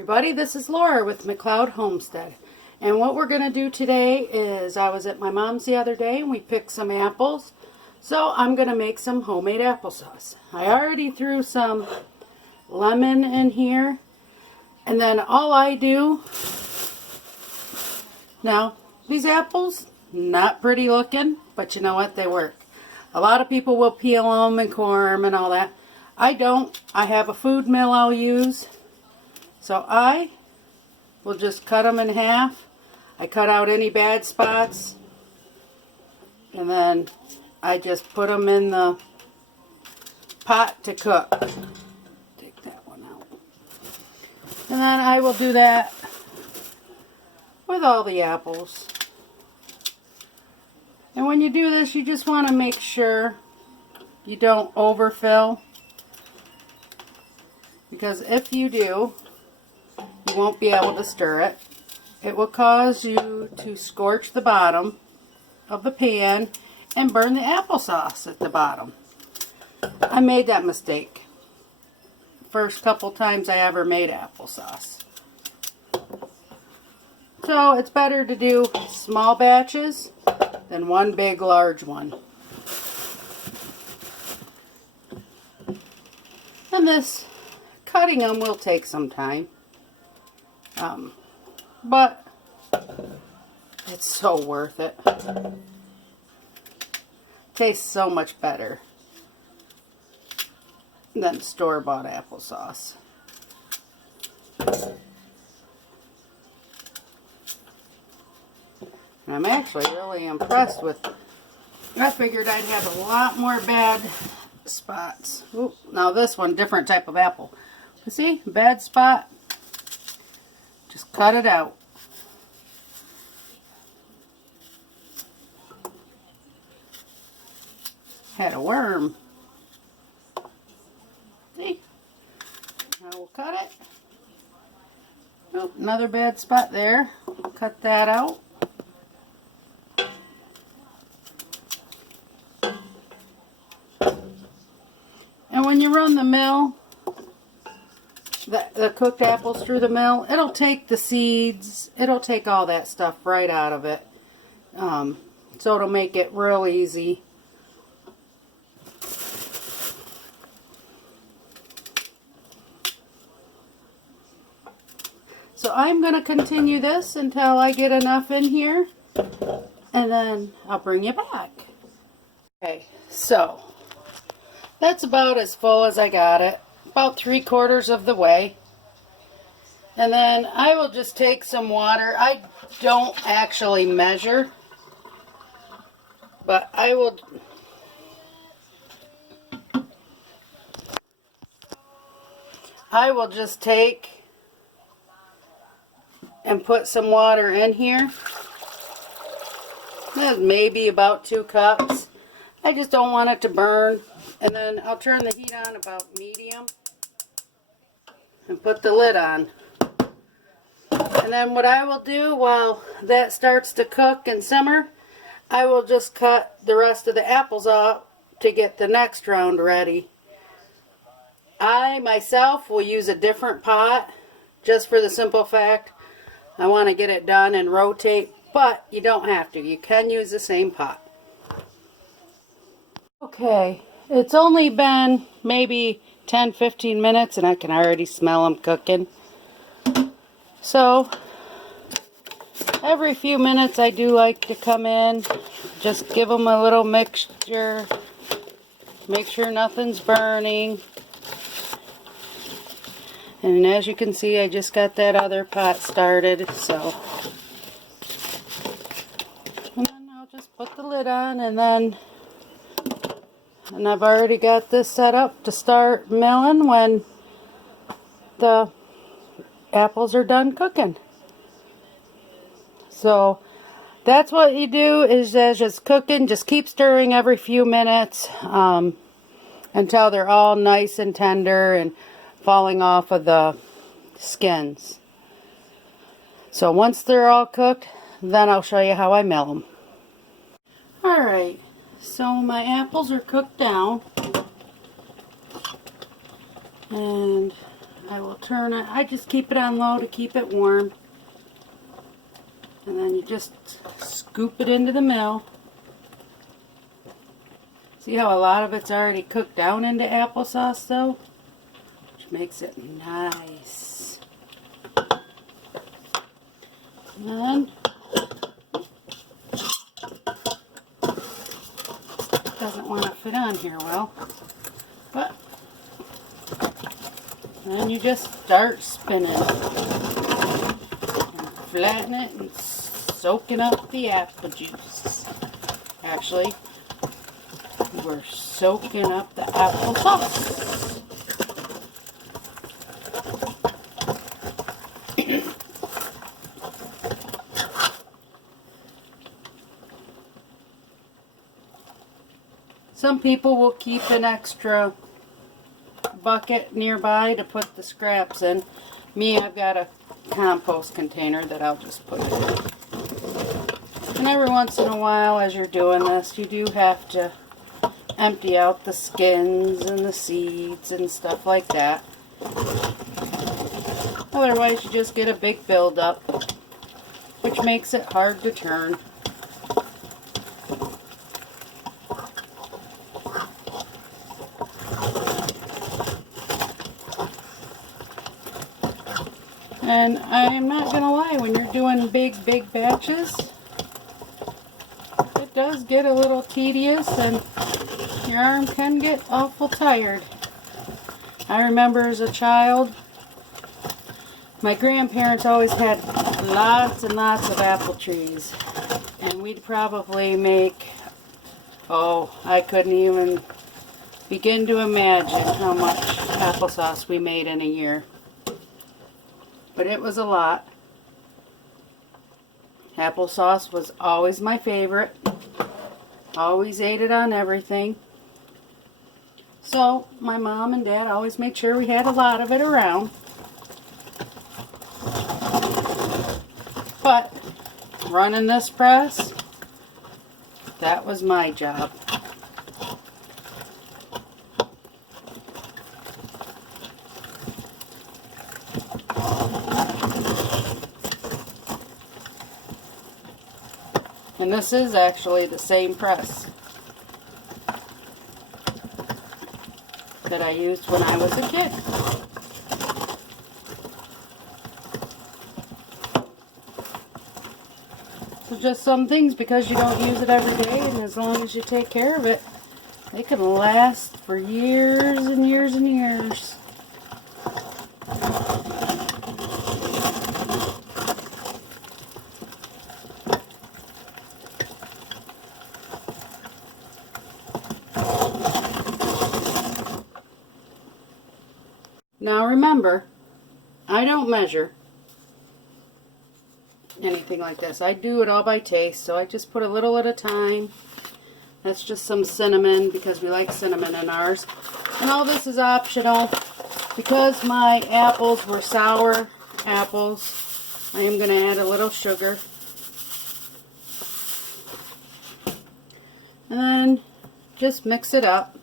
Everybody, this is Laura with McLeod Homestead, and what we're going to do today is I was at my mom's the other day and we picked some apples, so I'm going to make some homemade applesauce. I already threw some lemon in here, and then all I do now, these apples, not pretty looking, but you know what, they work. A lot of people will peel them and core them and all that. I don't. I have a food mill I'll use. So I will just cut them in half. I cut out any bad spots. And then I just put them in the pot to cook. Take that one out. And then I will do that with all the apples. And when you do this, you just want to make sure you don't overfill. Because if you do, you won't be able to stir it. It will cause you to scorch the bottom of the pan and burn the applesauce at the bottom. I made that mistake. First couple times I ever made applesauce. So it's better to do small batches than one big large one. And this cutting them will take some time. But it's so worth it. Tastes so much better than store-bought applesauce. And I'm actually really impressed with, I figured I'd have a lot more bad spots. Ooh, now this one, different type of apple. But see, bad spot. Just cut it out. Had a worm. See? Now we'll cut it. Oh, another bad spot there. Cut that out. And when you run the mill, the cooked apples through the mill, it'll take the seeds, it'll take all that stuff right out of it. So it'll make it real easy. So I'm going to continue this until I get enough in here, and then I'll bring you back. Okay, so that's about as full as I got it. About 3/4 of the way. And then I will just take some water. I don't actually measure, but I will just take and put some water in here. Maybe about 2 cups. I just don't want it to burn. And then I'll turn the heat on about medium and put the lid on. And then what I will do while that starts to cook and simmer, I will just cut the rest of the apples off to get the next round ready. I myself will use a different pot just for the simple fact I want to get it done and rotate, but you don't have to. You can use the same pot. Okay, it's only been maybe 10-15 minutes and I can already smell them cooking. So every few minutes I do like to come in, just give them a little mixture, make sure nothing's burning. And as you can see, I just got that other pot started, so. And then I'll just put the lid on, and I've already got this set up to start milling when the apples are done cooking. So that's what you do, is as it's cooking, just keep stirring every few minutes until they're all nice and tender and falling off of the skins. So once they're all cooked, then I'll show you how I mill them. Alright, so my apples are cooked down, and I will turn it. I just keep it on low to keep it warm. And then you just scoop it into the mill. See how a lot of it's already cooked down into applesauce though? Which makes it nice. And then, doesn't want to fit on here well, but then you just start spinning and flatten it and soaking up the apple juice. Actually, we're soaking up the applesauce. Some people will keep an extra bucket nearby to put the scraps in. Me, I've got a compost container that I'll just put it in. And every once in a while, as you're doing this, you do have to empty out the skins and the seeds and stuff like that. Otherwise, you just get a big buildup, which makes it hard to turn. And I am not going to lie, when you're doing big batches, it does get a little tedious and your arm can get awful tired. I remember as a child, my grandparents always had lots and lots of apple trees. And we'd probably make, oh, I couldn't even begin to imagine how much applesauce we made in a year. But it was a lot. Applesauce was always my favorite. Always ate it on everything. So my mom and dad always made sure we had a lot of it around. But running this press, that was my job. And this is actually the same press that I used when I was a kid. So just some things, because you don't use it every day, and as long as you take care of it, they can last for years and years and years. Now remember, I don't measure anything like this. I do it all by taste, so I just put a little at a time. That's just some cinnamon, because we like cinnamon in ours. And all this is optional. Because my apples were sour apples, I am going to add a little sugar. And then just mix it up.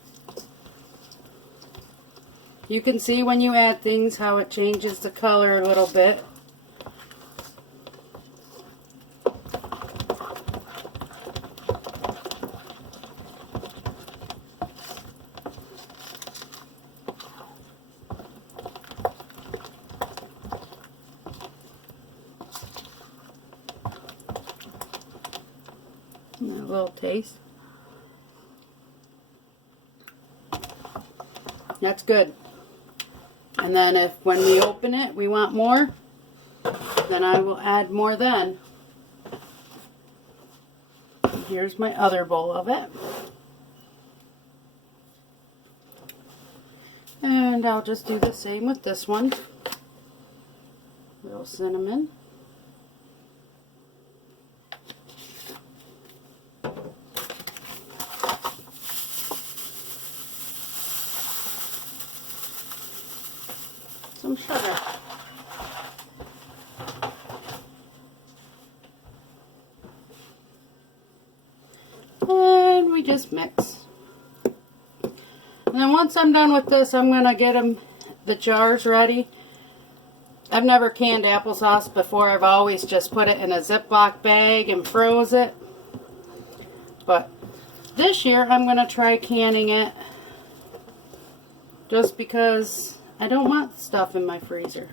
You can see when you add things how it changes the color a little bit. And a little taste. That's good. And then if when we open it we want more, then I will add more then. And here's my other bowl of it. And I'll just do the same with this one. A little cinnamon. Some sugar. And we just mix. And then once I'm done with this, I'm going to get the jars ready I've never canned applesauce before. I've always just put it in a Ziploc bag and froze it. But this year I'm going to try canning it just because I don't want stuff in my freezer.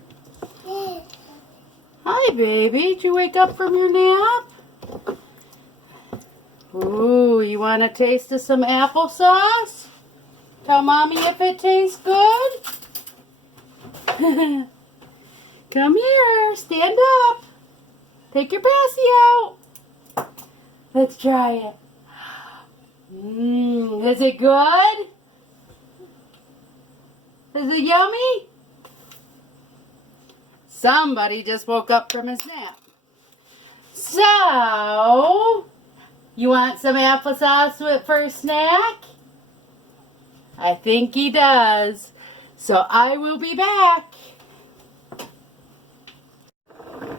Hi, baby. Did you wake up from your nap? Ooh, you want a taste of some applesauce? Tell Mommy if it tastes good. Come here. Stand up. Take your passy out. Let's try it. Is it good? Is it yummy? Somebody just woke up from his nap. So, you want some applesauce for a snack? I think he does. So I will be back.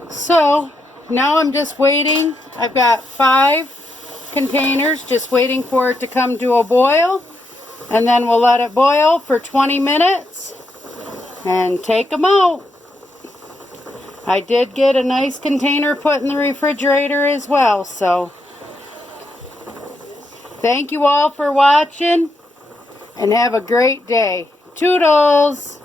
So, now I'm just waiting. I've got 5 containers just waiting for it to come to a boil. And then we'll let it boil for 20 minutes and take them out. I did get a nice container put in the refrigerator as well. So, thank you all for watching and have a great day. Toodles!